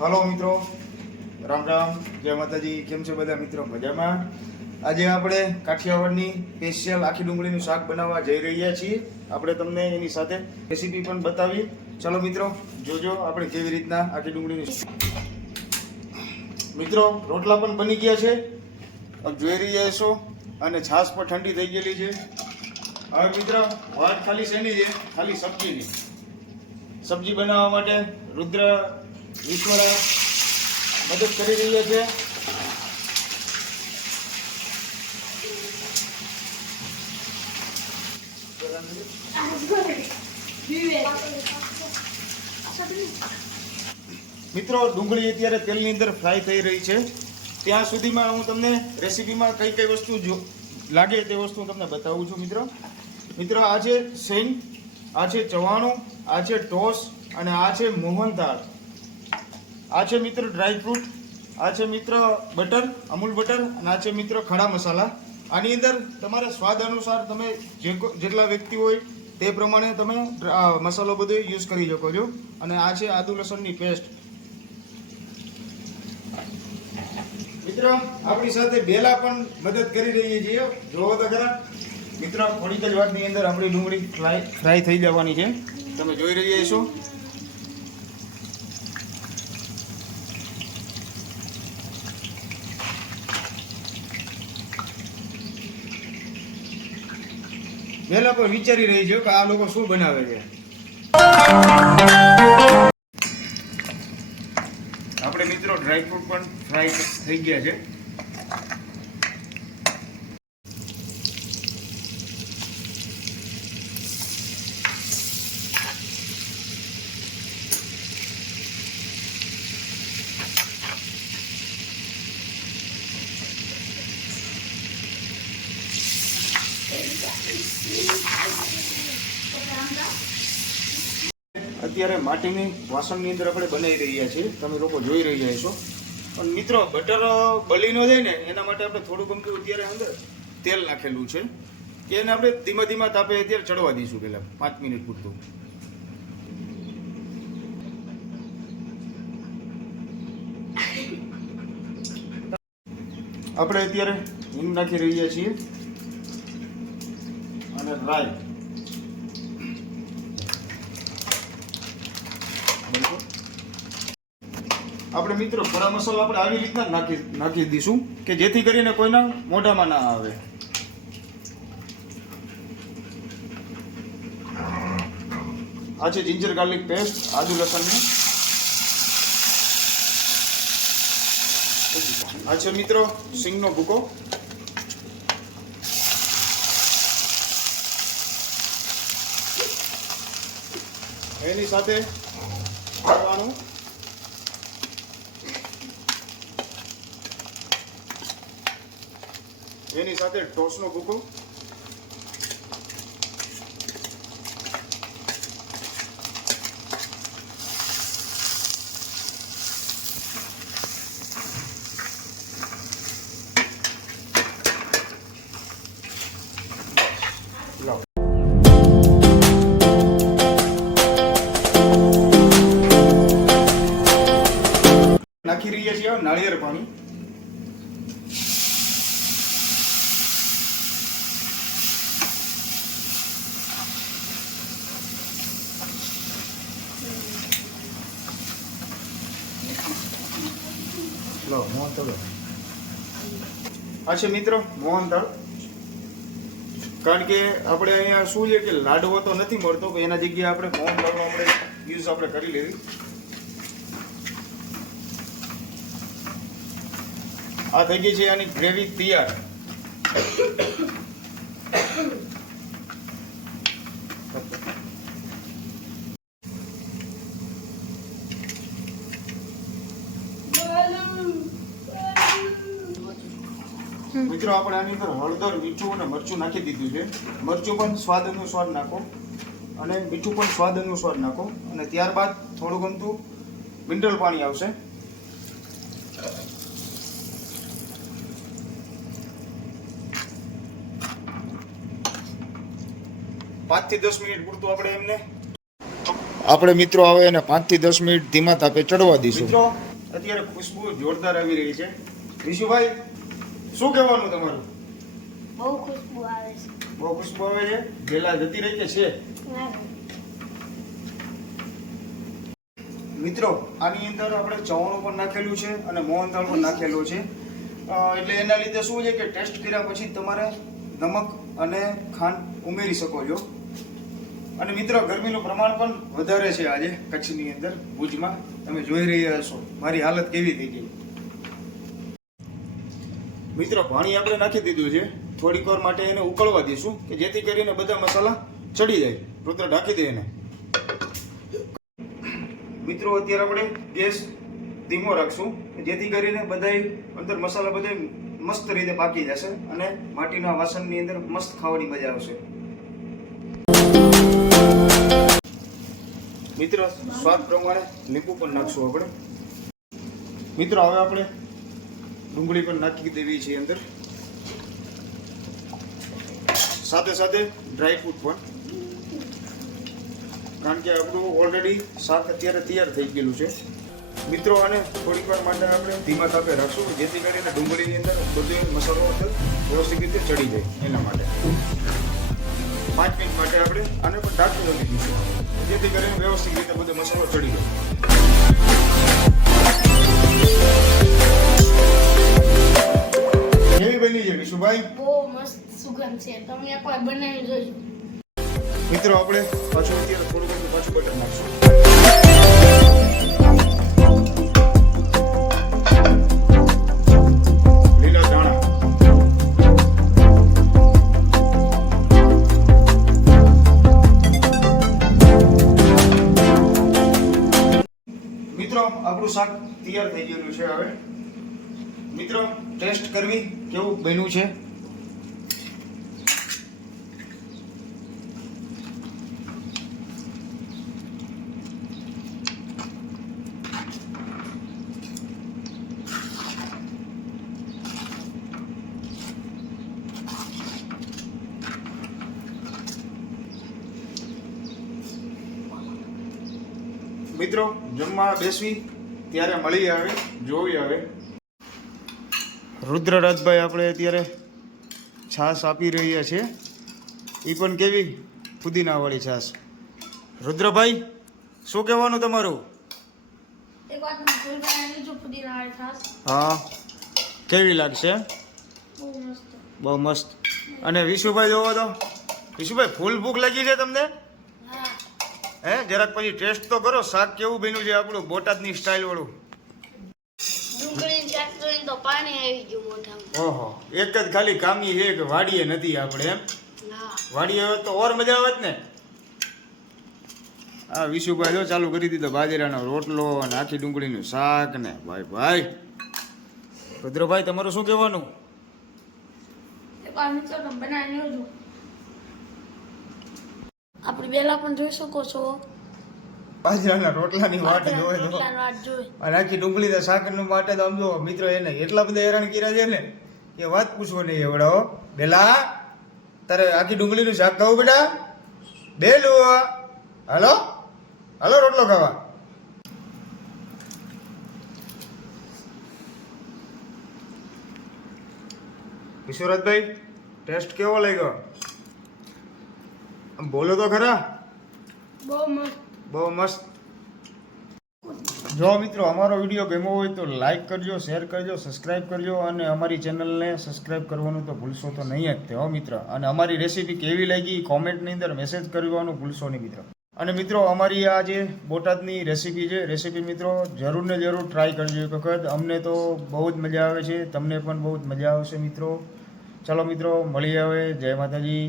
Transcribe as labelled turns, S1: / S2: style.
S1: Hello મિત્રો. રામ રામ. જય માતાજી. કેમ છે બધા મિત્રો? મજામાં? આજે આપણે કાઠિયાવાડની સ્પેશિયલ આખી ડુંગળીનું શાક બનાવવા જઈ રહ્યા છીએ. આપણે તમને એની સાથે રેસીપી પણ બતાવી. ચલો મિત્રો, જોજો આપણે કેવી રીતના આખી ડુંગળીનું મિત્રો, રોટલા પણ બની ગયા છે. જોઈ રહ્યા છો અને છાશ પણ ઠંડી થઈ ગયેલી છે. હવે મિત્રો, વાત ખાલી શેની છે? ખાલી સબ્જીની. સબ્જી બનાવવા માટે રુદ્ર ઈશ્વરા મદદ કરી રહ્યો છે. મિત્રો, ડુંગળી અત્યારે તેલની અંદર ફ્રાય થઈ રહી છે. ત્યાં સુધીમાં હું તમને રેસીપીમાં કઈ કઈ વસ્તુ જો લાગે તે વસ્તુ તમને બતાવું છું, મિત્રો. મિત્રો, આ છે સેન, આ છે ચવાણું, આ છે ટોસ, અને આ છે મોહનથાળ. આ છે મિત્ર ડ્રાય ફ્રૂટ આ છે મિત્ર બટર અમૂલ બટર અને આ છે મિત્ર ખડા મસાલા. આની અંદર તમારા સ્વાદ અનુસાર તમે જે જેટલા વ્યક્તિ હોય તે પ્રમાણે તમે મસાલો બધો યુઝ કરી શકો છો. અને આ છે આદુ લસણની પેસ્ટ મિત્ર, આપણી સાથે બેલા પણ મદદ કરી રહી છીએ. જોવો તો ખરા મિત્ર, થોડીક જ વાતની અંદર આપણી ડુંગળી ફ્રાય ફ્રાય થઈ જવાની છે. તમે જોઈ રહ્યા છો બેલા લોકો વિચારી રહી છે કે આ લોકો શું બનાવે છે? આપણે મિત્રો ડ્રાયફ્રૂટ પણ ફ્રાય થઈ ગયા છે. અત્યારે માટીની વાસણની અંદર આપણે બનાવી રહ્યા છીએ. તમે લોકો જોઈ રહ્યા છો પણ મિત્રો બટર બળી ન જાય ને, એના માટે આપણે થોડું ગમતું અત્યારે અંદર તેલ નાખેલું છે. કે એને આપણે ધીમા ધીમા તાપે અત્યારે ચડવા દઈશું પહેલાં, પાંચ મિનિટ પૂરતું. આપણે અત્યારે હિંગ નાખી રહ્યા છીએ. અને રાઈ. આપણે મિત્રો, ગરમ મસાલો આપણે આવી રીતના નાખી નાખી દઈશું કે જેથી કરીને કોઈના મોઢામાં ના આવે. આ છે જિંજર ગાર્લિક પેસ્ટ આદુ લસણની. આ છે મિત્રો, સિંગનો ભૂકો. એની સાથે ખાવાનું એની સાથે ટોસનો ભૂકો છીએ હવે પાણી. લો મોહનથાળ આ છે મિત્રો મોહનથાળ કારણ કે આપણે અહીંયા શું છે કે લાડવો તો નથી મળતો એના જગ્યાએ આપણે મોહનથાળનો આપણે યુઝ આપણે કરી લેવી. આ થઈ ગઈ છે આની ગ્રેવી તૈયાર. મિત્રો, આપણે આની અંદર હળદર, મીઠું અને મરચું નાખી દીધું છે. મરચું પણ સ્વાદ અનુસાર નાખો અને મીઠું પણ સ્વાદ અનુસાર નાખો. અને ત્યારબાદ થોડું ગમતું મિનરલ પાણી આવશે. પાંચથી દસ મિનિટ પૂરતું આપણે એમને. આપણે મિત્રો આવે એને પાંચથી દસ મિનિટ ધીમા તાપે ચડવા દઈશું. મિત્રો અત્યારે ખુશ્બુ જોરદાર આવી રહી છે. વિશુભાઈ શું કહેવાનું તમારું?
S2: બહુ ખુશ્બુ આવે છે.
S1: બહુ ખુશ્બુ આવે છે? ગેલા જતી રહી કે છે? મિત્રો આની અંદર આપણે ચવાણું પણ નાખેલું છે અને મોહનથાળ પણ નાખેલું છે. એટલે એના લીધે શું છે કે ટેસ્ટ કર્યા પછી તમારે નમક અને ખાંડ ઉમેરી શકો છો. અને મિત્રો, ગરમીનું પ્રમાણ પણ વધારે છે આજે કચ્છની અંદર, ભુજમાં. તમે જોઈ રહ્યા હશો મારી હાલત કેવી થઈ ગઈ? મિત્રો, પાણી આપણે નાખી દીધું છે. થોડીક વાર માટે એને ઉકળવા દઈશું, કે જેથી કરીને બધા મસાલા ચડી જાય. રુદ્ર, ઢાંકી દે એને. મિત્રો, અત્યારે આપણે ગેસ ધીમો રાખશું જેથી કરીને બધાય અંદર મસાલા બધાય મસ્ત રીતે પાકી જશે અને માટીના વાસણની અંદર મસ્ત ખાવાની મજા આવશે. મિત્રો, સ્વાદ પ્રમાણે લીંબુ પણ નાખશું આપણે. મિત્રો, હવે આપણે ડુંગળી પણ નાખી દેવી છે અંદર. સાથે સાથે ડ્રાય ફ્રૂટ પણ. કારણ કે આપણું ઓલરેડી શાક અત્યારે તૈયાર થઈ ગયેલું છે. મિત્રો, આને થોડીક વાર માટે આપણે ધીમા તાપે રાખશું, જેથી કરીને ડુંગળીની અંદર બધો મસાલો વ્યવસ્થિત રીતે ચડી જાય એના માટે. પાંચ મિનિટ માટે આપણે આને પણ ઢાંકી રાખી દઈશું જેથી કરીને વ્યવસ્થિત રીતે બધો મસાલો ચડી જાય કેવી બની છે વિશુભાઈ?
S2: બહુ મસ્ત સુગંધ છે. તમે એકવાર બનાવી જોજો.
S1: મિત્રો આપણે પાછું અત્યારે થોડું બધું પાછું બટર નાખશું. મિત્રો આપણું શાક તૈયાર થઈ ગયેલું છે હવે. મિત્રો ટેસ્ટ કરવી કેવું બન્યું છે? મિત્રો જમવા બેસવી ત્યારે મળી આવે જોવી આવે. રુદ્રરાજભાઈ આપણે અત્યારે છાશ આપી રહ્યા છે. એ પણ કેવી? પુદીનાવાળી છાશ. રુદ્રભાઈ શું કહેવાનું તમારું? હા. કેવી લાગશે?
S2: બહુ મસ્ત.
S1: અને વિશુભાઈ જોવો તો. વિશુભાઈ ફૂલ ભૂખ લાગી છે તમને?
S2: હે
S1: જરાક પછી ટેસ્ટ તો કરો શાક કેવું બન્યું છે આપણું બોટાદની સ્ટાઇલ વાળું.
S2: ડુંગળીની શાક જોઈને તો પાણી આવી ગયું મોઢામાં.
S1: ઓહો એક જ ખાલી કામી છે કે વાડીએ નથી આપણે એમ? વાડીએ તો ઓર મજા આવત ને? આ વિશુભાઈ જો ચાલુ કરી દીધો બાજરાનો રોટલો અને આખી ડુંગળીનું શાક ને. ભાઈ ભાઈ. ભદ્રભાઈ તમારું શું કહેવાનું?
S2: એક પહેલા પણ જોઈ શકો છો.
S1: બાજરાના રોટલાની વાટ જોવે તો. અને આખી ડુંગળી શાકનું માટે તો આમ જો મિત્રો એને એટલા બધા હેરાન કર્યા છે ને કે વાત પૂછવો નહીં એવડો બેલા તારે આખી ડુંગળીનું શાક ખાવું બેટા? બેલું હલો? હલો રોટલો ખાવા. કિશોરતભાઈ ટેસ્ટ કેવો લાગ્યો? બોલો તો ખરા?
S2: બહુ મસ્ત.
S1: બહુ મસ્ત. જો મિત્રો અમારો વીડિયો ગમ્યો હોય તો લાઈક કરજો શેર કરજો સબસ્ક્રાઇબ કરજો અને અમારી ચેનલને સબસ્ક્રાઇબ કરવાનું તો ભૂલશો તો નહીં જ તે હો મિત્ર. અને અમારી રેસીપી કેવી લાગી કોમેન્ટની અંદર મેસેજ કરવાનું ભૂલશો નહીં મિત્ર. અને મિત્રો અમારી આ જે બોટાદની રેસીપી છે રેસીપી મિત્રો જરૂર ને જરૂર ટ્રાય કરજો એક વખત. અમને તો બહુ જ મજા આવે છે તમને પણ બહુ જ મજા આવશે મિત્રો. ચાલો મિત્રો મળી આવે જય માતાજી.